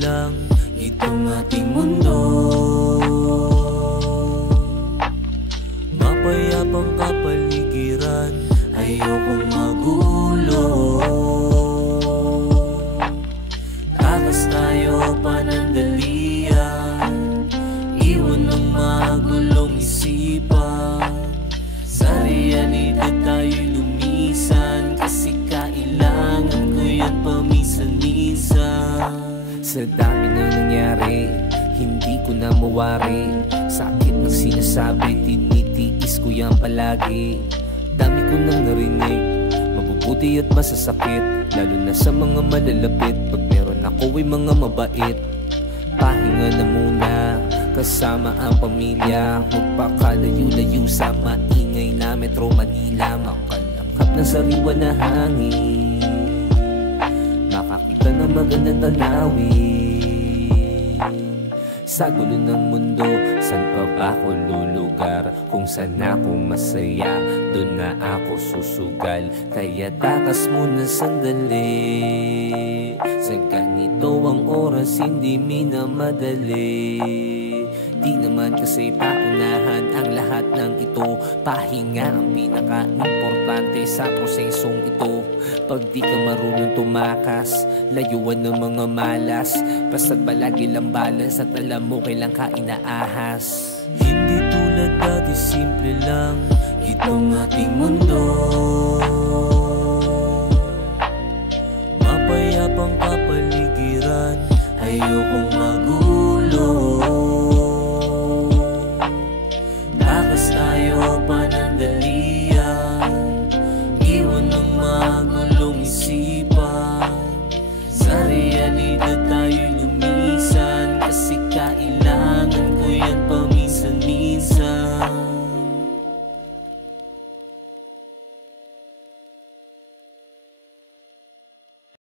lang itong ating mundo. Mapayapang kapaligiran, ayokong magulo. Takas tayo panandalian, iwan ng magulong isipan. Sa realidad tayo'y lumisan, kasi kailangan ko yan paminsan-minsan. Sa dami na nangyari, hindi ko na mawari. Sakit ng sinasabi, tinitiis ko yan palagi. Dami ko nang narinig, mabubuti at masasakit, lalo na sa mga malalapit. Pag meron ako ay mga mabait, pahinga na muna kasama ang pamilya. Magpakalayo-layo sa maingay na Metro Manila. Makalanghap ng sariwa na hangin, makakita ng magandang tanawin. Sa gulo ng mundo, saan pa ba ako lulugar? Kung saan ako masaya, doon na ako susugal. Kaya takas muna sandali, sa ganito ang oras hindi minamadali. Di naman kasi paunahan ang lahat ng ito, pahinga ang pinaka-importante sa prosesong ito. Pag di ka marunong tumakas, layuan ng mga malas, basta't palagi lang balance at alam mo kailan ka inaahas. Hindi tulad dati, simple lang itong ating mundo. Mapayapang kapaligiran, ayokong